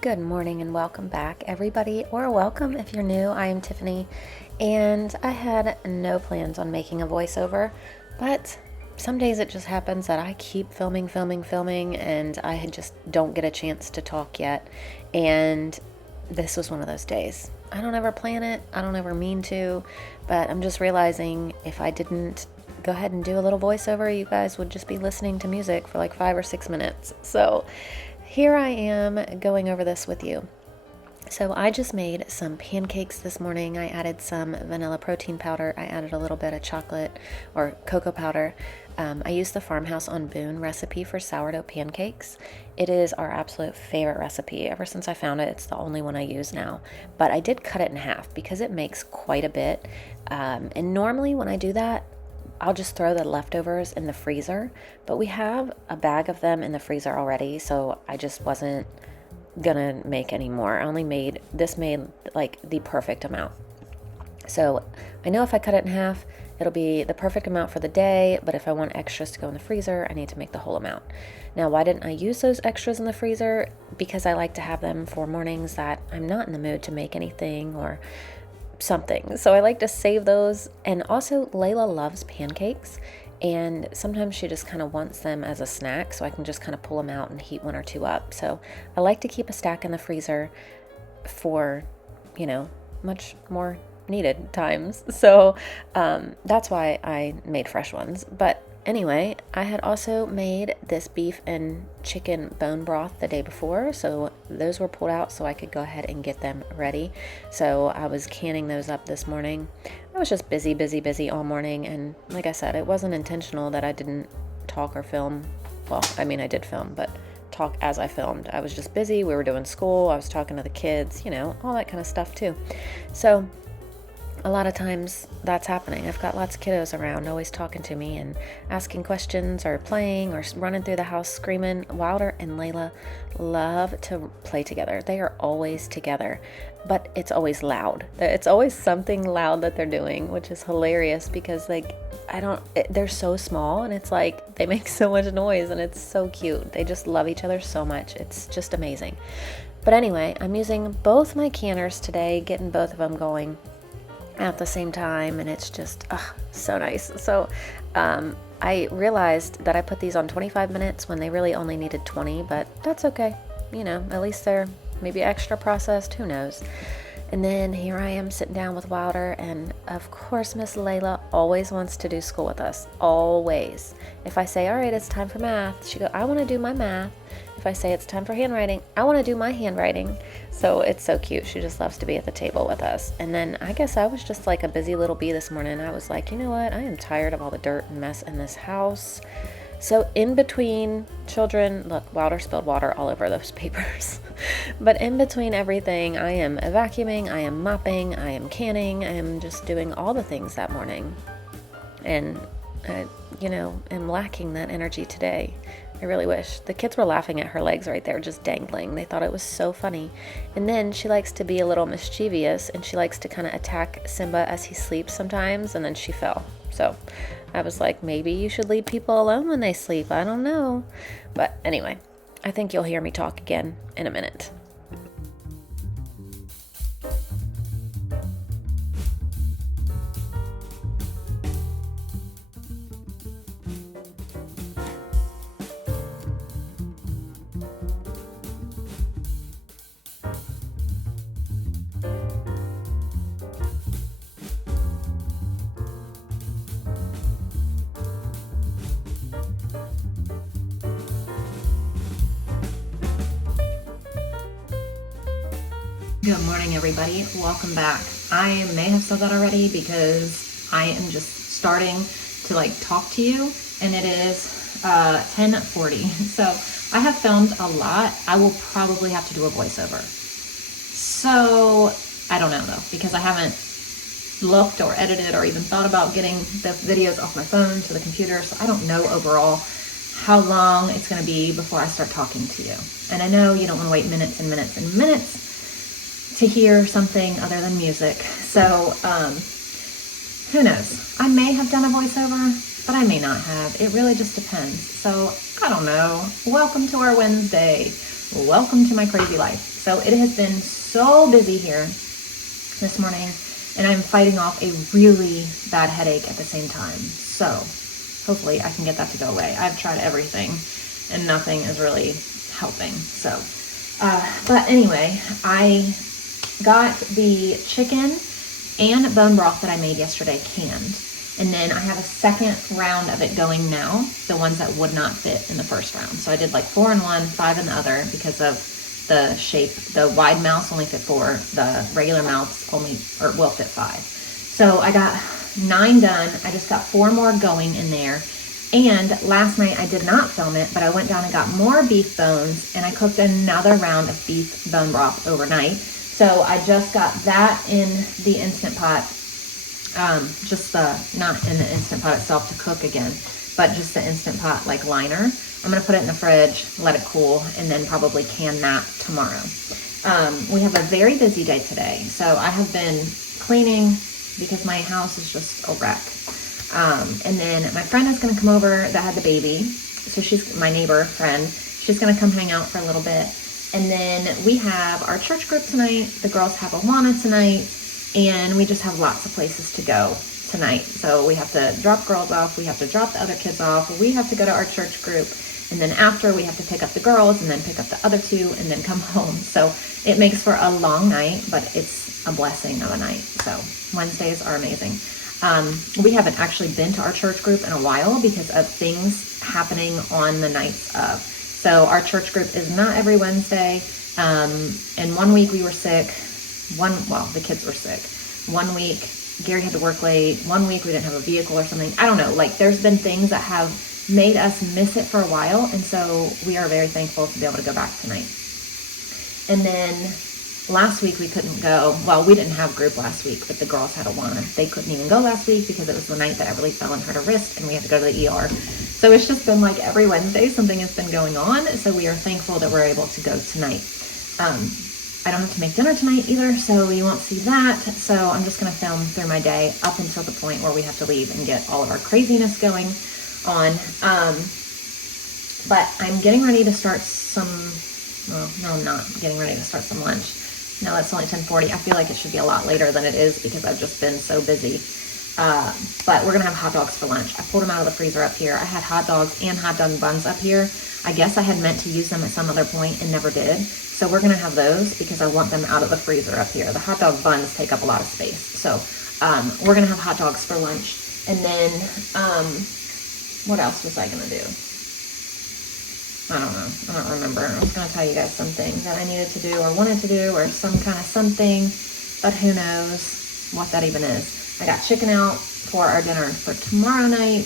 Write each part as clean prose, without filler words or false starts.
Good morning and welcome back, everybody, or welcome if you're new. I am Tiffany, and I had no plans on making a voiceover, but some days it just happens that I keep filming, and I just don't get a chance to talk yet, and this was one of those days. I don't ever plan it, I don't ever mean to, but I'm just realizing if I didn't go ahead and do a little voiceover, you guys would just be listening to music for like 5 or 6 minutes. So here I am going over this with you. So I just made some pancakes this morning. I added some vanilla protein powder. I added a little bit of chocolate or cocoa powder. I used the Farmhouse on Boone recipe for sourdough pancakes. It is our absolute favorite recipe. Ever since I found it, it's the only one I use now. But I did cut it in half because it makes quite a bit. And normally when I do that, I'll just throw the leftovers in the freezer, but we have a bag of them in the freezer already, so I just wasn't gonna make any more. This made like the perfect amount. So I know if I cut it in half, it'll be the perfect amount for the day, but if I want extras to go in the freezer, I need to make the whole amount. Now, why didn't I use those extras in the freezer? Because I like to have them for mornings that I'm not in the mood to make anything or something. So I like to save those. And also Layla loves pancakes, and sometimes she just kind of wants them as a snack, so I can just kind of pull them out and heat 1 or 2 up. So I like to keep a stack in the freezer for, much more needed times. So that's why I made fresh ones. But anyway, I had also made this beef and chicken bone broth the day before, so those were pulled out so I could go ahead and get them ready. So I was canning those up this morning. I was just busy all morning, and like I said, it wasn't intentional that I didn't talk or film. Well, I mean, I did film, but talk as I filmed. I was just busy. We were doing school. I was talking to the kids, all that kind of stuff too. So a lot of times that's happening. I've got lots of kiddos around always talking to me and asking questions or playing or running through the house screaming. Wilder and Layla love to play together. They are always together, but it's always loud. It's always something loud that they're doing, which is hilarious because they're so small, and it's like they make so much noise, and it's so cute. They just love each other so much. It's just amazing. But anyway, I'm using both my canners today, getting both of them going at the same time, and it's just so nice. So I realized that I put these on 25 minutes when they really only needed 20, but that's okay. At least they're maybe extra processed, who knows. And then here I am sitting down with Wilder, and of course Miss Layla always wants to do school with us, always. If I say, all right, it's time for math, she goes, I want to do my math. If I say it's time for handwriting, I want to do my handwriting. So it's so cute. She just loves to be at the table with us. And then I guess I was just like a busy little bee this morning. I was like, you know what? I am tired of all the dirt and mess in this house. So in between children, look, Wilder spilled water all over those papers. But in between everything, I am vacuuming, I am mopping, I am canning, I am just doing all the things that morning. And I, am lacking that energy today. I really wish. The kids were laughing at her legs right there, just dangling. They thought it was so funny. And then she likes to be a little mischievous, and she likes to kind of attack Simba as he sleeps sometimes, and then she fell. So I was like, maybe you should leave people alone when they sleep. I don't know. But anyway, I think you'll hear me talk again in a minute. Good morning, everybody. Welcome back. I may have said that already because I am just starting to talk to you, and it is 10:40. So I have filmed a lot. I will probably have to do a voiceover. So I don't know though, because I haven't looked or edited or even thought about getting the videos off my phone to the computer. So I don't know overall how long it's going to be before I start talking to you. And I know you don't want to wait minutes and minutes and minutes to hear something other than music. So who knows? I may have done a voiceover, but I may not have. It really just depends. So I don't know. Welcome to our Wednesday. Welcome to my crazy life. So it has been so busy here this morning, and I'm fighting off a really bad headache at the same time. So hopefully I can get that to go away. I've tried everything and nothing is really helping. So, but anyway, I got the chicken and bone broth that I made yesterday canned. And then I have a second round of it going now, the ones that would not fit in the first round. So I did like 4 in one, 5 in the other because of the shape. The wide mouths only fit 4, the regular mouths only, or will fit 5. So I got 9 done. I just got 4 more going in there. And last night I did not film it, but I went down and got more beef bones and I cooked another round of beef bone broth overnight. So I just got that in the Instant Pot. Not in the Instant Pot itself to cook again, but just the Instant Pot like liner. I'm gonna put it in the fridge, let it cool, and then probably can that tomorrow. We have a very busy day today. So I have been cleaning because my house is just a wreck. And then my friend is gonna come over that had the baby. So she's my neighbor friend. She's gonna come hang out for a little bit. And then we have our church group tonight. The girls have Awana tonight. And we just have lots of places to go tonight. So we have to drop girls off. We have to drop the other kids off. We have to go to our church group. And then after, we have to pick up the girls and then pick up the other 2 and then come home. So it makes for a long night, but it's a blessing of a night. So Wednesdays are amazing. We haven't actually been to our church group in a while because of things happening on the nights of. So our church group is not every Wednesday. And 1 week we were sick. The kids were sick. 1 week, Gary had to work late. 1 week, we didn't have a vehicle or something. I don't know. Like, there's been things that have made us miss it for a while. And so we are very thankful to be able to go back tonight. And then last week, we couldn't go. Well, we didn't have group last week, but the girls had Awana. They couldn't even go last week because it was the night that Everly fell and hurt her wrist, and we had to go to the ER. So it's just been like every Wednesday, something has been going on. So we are thankful that we're able to go tonight. I don't have to make dinner tonight either, so you won't see that. So I'm just going to film through my day up until the point where we have to leave and get all of our craziness going on. But I'm getting ready to start I'm not getting ready to start some lunch. No, it's only 10:40. I feel like it should be a lot later than it is because I've just been so busy. But we're going to have hot dogs for lunch. I pulled them out of the freezer up here. I had hot dogs and hot dog buns up here. I guess I had meant to use them at some other point and never did. So we're going to have those because I want them out of the freezer up here. The hot dog buns take up a lot of space. So we're going to have hot dogs for lunch. And then what else was I going to do? I don't know. I don't remember. I was going to tell you guys something that I needed to do or wanted to do or some kind of something, but who knows what that even is. I got chicken out for our dinner for tomorrow night.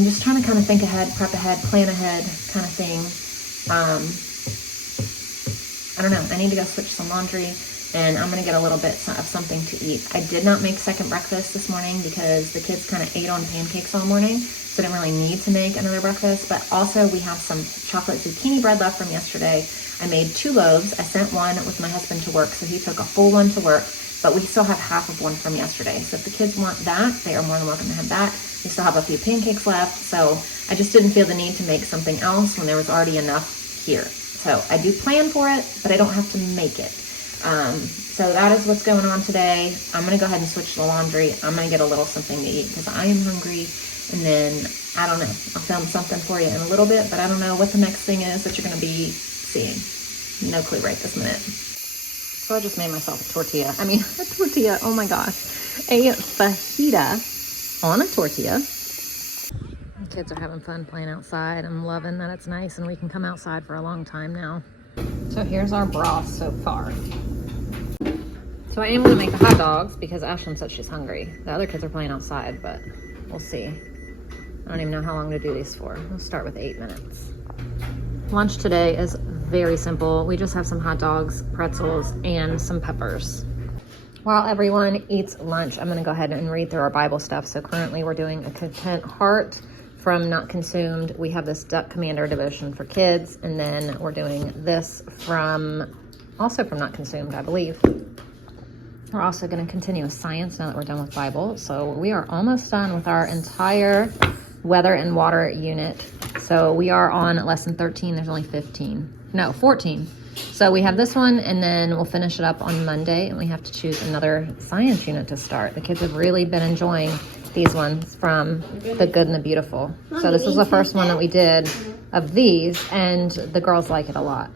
Just trying to kind of think ahead, prep ahead, plan ahead kind of thing. I don't know. I need to go switch some laundry and I'm going to get a little bit of something to eat. I did not make second breakfast this morning because the kids kind of ate on pancakes all morning. So I didn't really need to make another breakfast, but also we have some chocolate zucchini bread left from yesterday. I made 2 loaves. I sent one with my husband to work, so he took a full one to work, but we still have half of one from yesterday. So if the kids want that, they are more than welcome to have that. We still have a few pancakes left, so I just didn't feel the need to make something else when there was already enough here. So I do plan for it, but I don't have to make it. So that is what's going on today. I'm going to go ahead and switch the laundry. I'm going to get a little something to eat because I am hungry. And then, I don't know, I'll film something for you in a little bit, but I don't know what the next thing is that you're going to be seeing. No clue right this minute. So I just made myself a tortilla. Oh my gosh. A fajita on a tortilla. The kids are having fun playing outside. I'm loving that it's nice and we can come outside for a long time now. So here's our broth so far. So I am going to make the hot dogs because Ashlyn said she's hungry. The other kids are playing outside, but we'll see. I don't even know how long to do these for. We'll start with 8 minutes. Lunch today is very simple. We just have some hot dogs, pretzels, and some peppers. While everyone eats lunch, I'm going to go ahead and read through our Bible stuff. So currently we're doing a Content Heart from Not Consumed. We have this Duck Commander devotion for kids, and then we're doing this also from Not Consumed, I believe. We're also going to continue with science now that we're done with Bible. So we are almost done with our entire weather and water unit. So we are on lesson 13. There's only 14. So we have this one, and then we'll finish it up on Monday, and we have to choose another science unit to start. The kids have really been enjoying these ones from The Good and the Beautiful. So this was the first one that we did of these, and the girls like it a lot.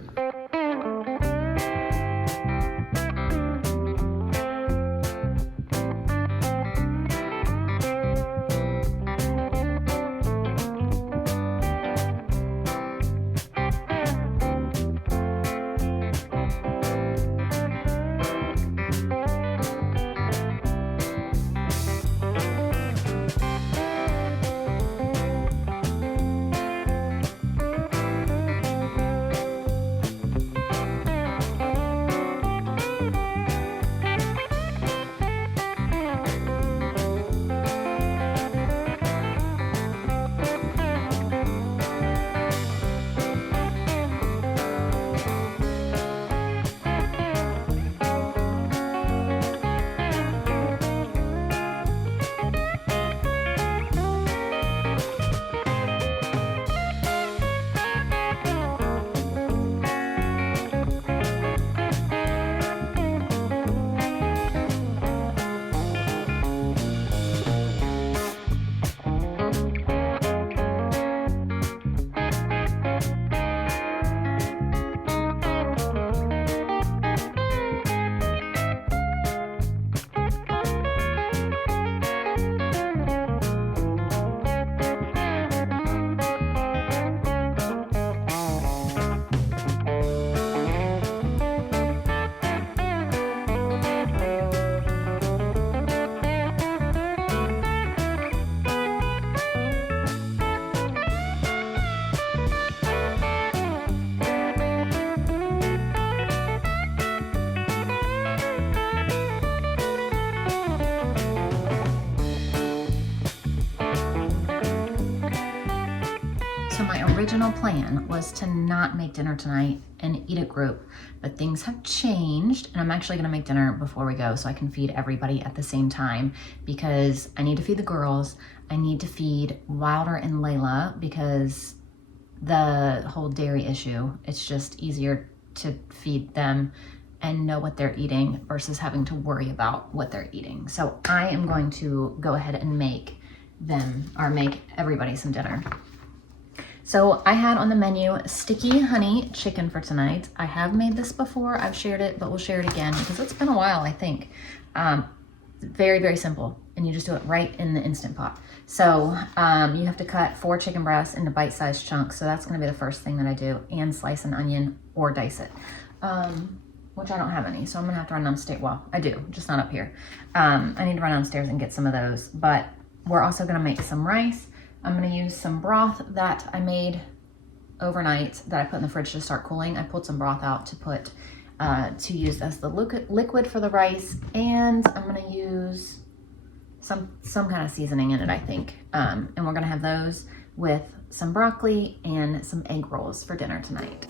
So my original plan was to not make dinner tonight and eat a group, but things have changed, and I'm actually gonna make dinner before we go so I can feed everybody at the same time, because I need to feed the girls. I need to feed Wilder and Layla because the whole dairy issue, it's just easier to feed them and know what they're eating versus having to worry about what they're eating. So I am going to go ahead and make everybody some dinner. So I had on the menu sticky honey chicken for tonight. I have made this before, I've shared it, but we'll share it again because it's been a while, I think. Very, very simple, and you just do it right in the Instant Pot. So you have to cut 4 chicken breasts into bite-sized chunks, so that's gonna be the first thing that I do, and slice an onion or dice it, which I don't have any, so I'm gonna have to run downstairs. Well, I do, just not up here. I need to run downstairs and get some of those, but we're also gonna make some rice. I'm gonna use some broth that I made overnight that I put in the fridge to start cooling. I pulled some broth out to put to use as the liquid for the rice, and I'm gonna use some kind of seasoning in it, I think. And we're gonna have those with some broccoli and some egg rolls for dinner tonight.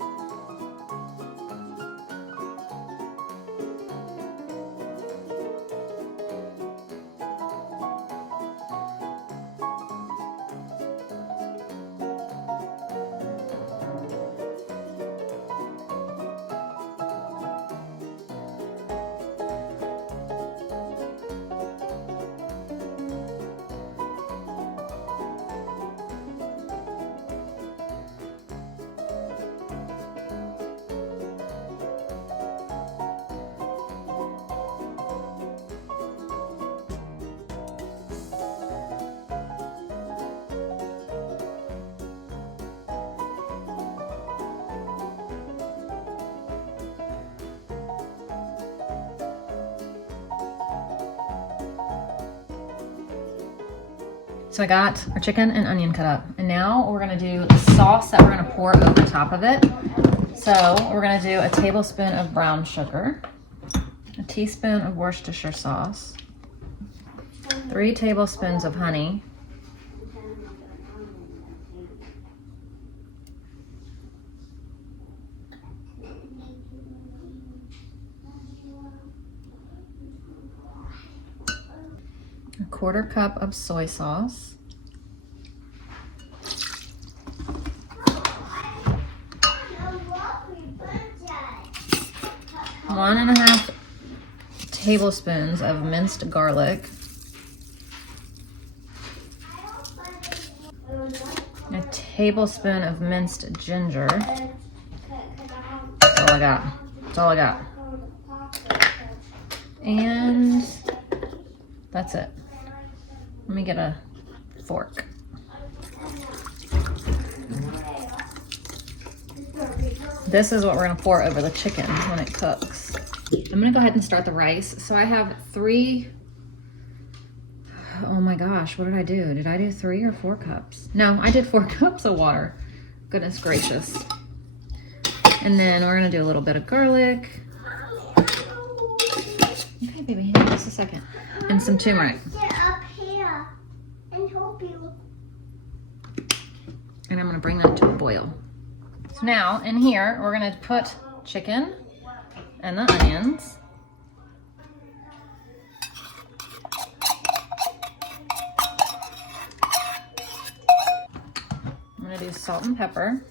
So I got our chicken and onion cut up, and now we're gonna do the sauce that we're gonna pour over top of it. So we're gonna do a tablespoon of brown sugar, a teaspoon of Worcestershire sauce, 3 tablespoons of honey, a 1/4 cup of soy sauce, 1.5 tablespoons of minced garlic, a tablespoon of minced ginger. That's all I got. That's all I got. And that's it. Let me get a fork. This is what we're gonna pour over the chicken when it cooks. I'm gonna go ahead and start the rice. So I have 3, oh my gosh, what did I do? Did I do 3 or 4 cups? No, I did 4 cups of water. Goodness gracious. And then we're gonna do a little bit of garlic. Okay, baby, hang on just a second. And some turmeric. Up here and help you. And I'm gonna bring that to a boil. So now in here, we're gonna put chicken and the onions. I'm gonna do salt and pepper.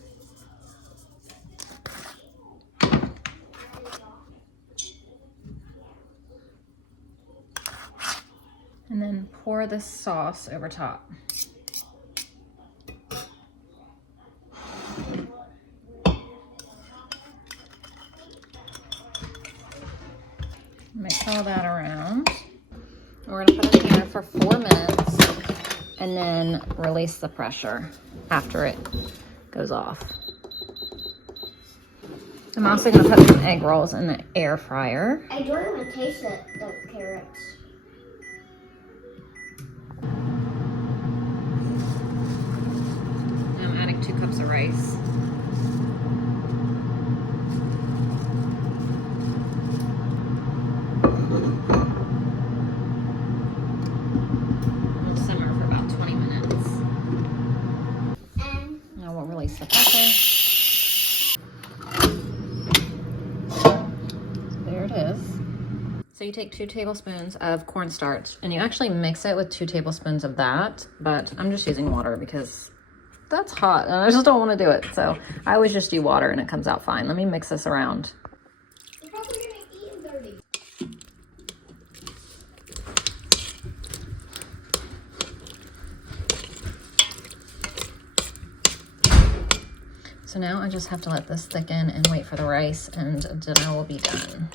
And then pour this sauce over top. Mix all that around. We're gonna put it in here for 4 minutes and then release the pressure after it goes off. I'm also gonna put some egg rolls in the air fryer. I don't even taste it, the carrots. Now I'm adding 2 cups of rice. We'll simmer for about 20 minutes. Now we'll release the pressure. There it is. So you take 2 tablespoons of cornstarch and you actually mix it with 2 tablespoons of that, but I'm just using water because that's hot and I just don't want to do it. So I always just do water and it comes out fine. Let me mix this around. You're probably gonna eat dirty. So now I just have to let this thicken and wait for the rice and dinner will be done.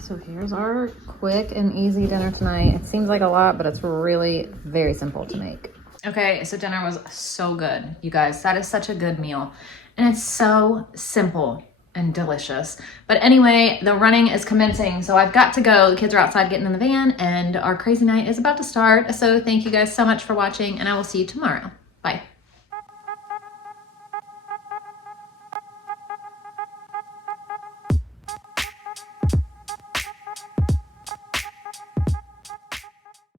So here's our quick and easy dinner tonight. It seems like a lot, but it's really very simple to make. Okay, so dinner was so good, you guys. That is such a good meal. And it's so simple and delicious. But anyway, the running is commencing, so I've got to go. The kids are outside getting in the van, and our crazy night is about to start. So thank you guys so much for watching, and I will see you tomorrow. Bye.